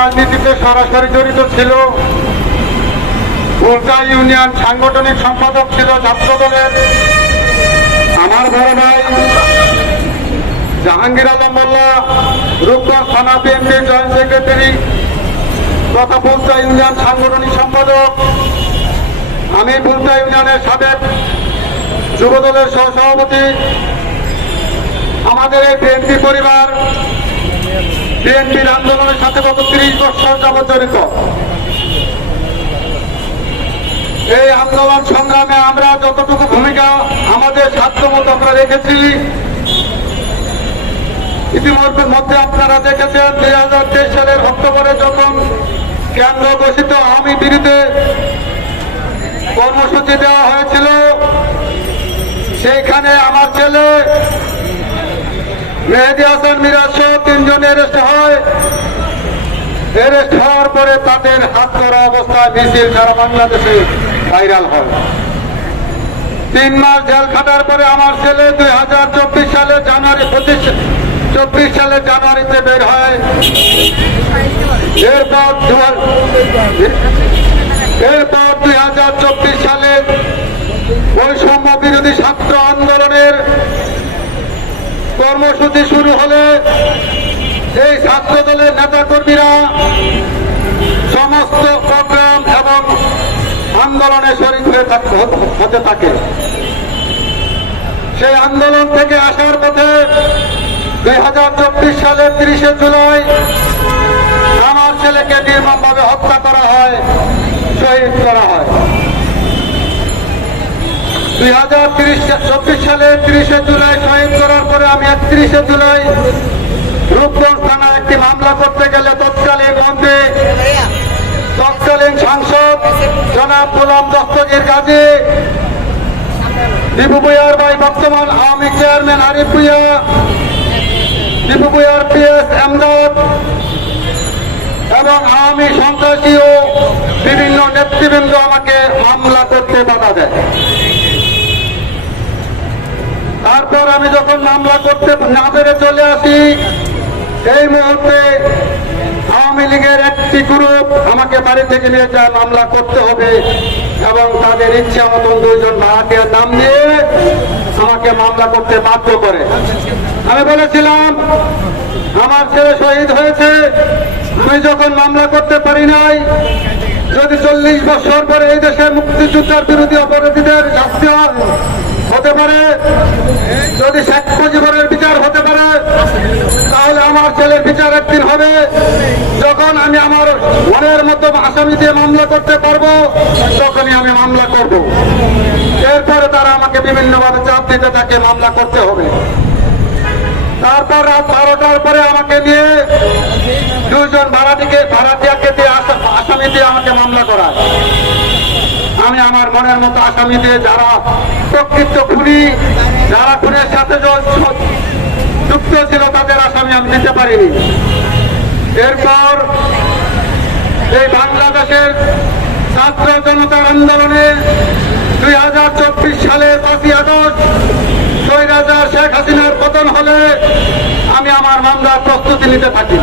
রাজনীতিতে সরাসরি জড়িত ছিল। উল্টা ইউনিয়ন সাংগঠনিক সম্পাদক ছিল ছাত্র দলের। আমার বড় ভাই জাহাঙ্গীর আলম মোল্লা, রূপগঞ্জ থানা বিএনপি জয়েন্ট সেক্রেটারি, তথা বুলতা ইউনিয়ন সাংগঠনিক সম্পাদক। আমি বুলতা ইউনিয়নের সাবেক যুবদলের সহসভাপতি। আমাদের এই বিএনপি পরিবার বিএনপির আন্দোলনের সাথে গত তিরিশ বছর যাবৎ জড়িত। এই আন্দোলন সংগ্রামে আমরা যতটুকু ভূমিকা আমাদের সাধ্যমতো আমরা রেখেছি। ইতিমধ্যে মধ্যে আপনারা দেখেছেন দুই হাজার তেইশ সালের অক্টোবরে যখন কেন্দ্র ঘোষিত আওয়ামী বিরুদ্ধে কর্মসূচি দেওয়া হয়েছিল, সেইখানে আমার ছেলে মেহেদি হাসান, মিরাজ সহ তিনজন অ্যারেস্ট হয়। অ্যারেস্ট হওয়ার পরে তাদের হাত ধরা অবস্থায় মিছিল সারা বাংলাদেশে ভাইরাল হয়। তিন মাস জেল খাটার পরে আমার ছেলে দুই হাজার চব্বিশ সালে জানুয়ারি পঁচিশ, চব্বিশ সালে জানুয়ারিতে বের হয়। এরপর এরপর দুই হাজার চব্বিশ সালে বৈষম্য বিরোধী ছাত্র আন্দোলনের কর্মসূচি শুরু হলে এই ছাত্র দলের নেতাকর্মীরা সমস্ত প্রোগ্রাম এবং আন্দোলনে শরীর হয়ে হতে থাকে। সেই আন্দোলন থেকে আসার পথে দুই হাজার চব্বিশ সালের তিরিশে জুলাই আমার ছেলেকে নির্মমভাবে হত্যা করা হয়, শহীদ করা হয়। দুই হাজার তিরিশ, চব্বিশ সালের তিরিশে জুলাই শহীদ করার পরে আমি একত্রিশে জুলাই রূপগঞ্জ থানায় একটি মামলা করতে গেলে তৎকালীন মন্ত্রী, তৎকালীন সাংসদ জনাব গোলাম দস্তগীর কাজী দীপু ভুইয়ার ভাই বর্তমান আওয়ামী চেয়ারম্যান আরিফ ভুইয়া দীপু ভুইয়ার পিএস এমদাদ এবং আওয়ামী সন্ত্রাসী ও বিভিন্ন নেতৃবৃন্দ আমাকে মামলা করতে বাধা দেয়। তারপর আমি যখন মামলা করতে না পেরে চলে আসি এই মুহূর্তে আওয়ামী লীগের একটি গ্রুপ আমাকে বাড়ি থেকে নিয়ে যা মামলা করতে হবে এবং তাদের ইচ্ছা মতন দুইজন ভাড়াটিয়ার নাম দিয়ে আমাকে মামলা করতে বাধ্য করে। আমি বলেছিলাম আমার ছেলে শহীদ হয়েছে আমি যখন মামলা করতে পারি নাই যদি চল্লিশ বছর পরে এই দেশের মুক্তিযোদ্ধার বিরোধী অপরাধীদের শাস্তি হয়, হতে পারে, যদি শেখ মুজিবুরের বিচার হতে পারে, তাহলে আমার ছেলের বিচার একদিন হবে। যখন আমি আমার মনের মতো আসামি দিয়ে মামলা করতে পারব, তখনই আমি মামলা করব। এরপরে তারা আমাকে বিভিন্নভাবে চাপ দিতে থাকে, মামলা করতে হবে। তারপর রাত বারোটার পরে আমাকে নিয়ে দুজন ভাড়াটিকে ভাড়াটিয়াকে দিয়ে আসা- আসামি দিয়ে আমাকে মামলা আমার মনের মতো আসামি দিয়ে যারা প্রকৃত খুনি, যারা খুনের সাথে যুক্ত ছিল, তাদের আসামি আমি দিতে পারিনি। এরপর এই বাংলাদেশের ছাত্র জনতার আন্দোলনে দুই হাজার চব্বিশ সালের পাঁচই আগস্ট শহীদ শেখ হাসিনার পতন হলে আমি আমার মামলার প্রস্তুতি নিতে থাকি।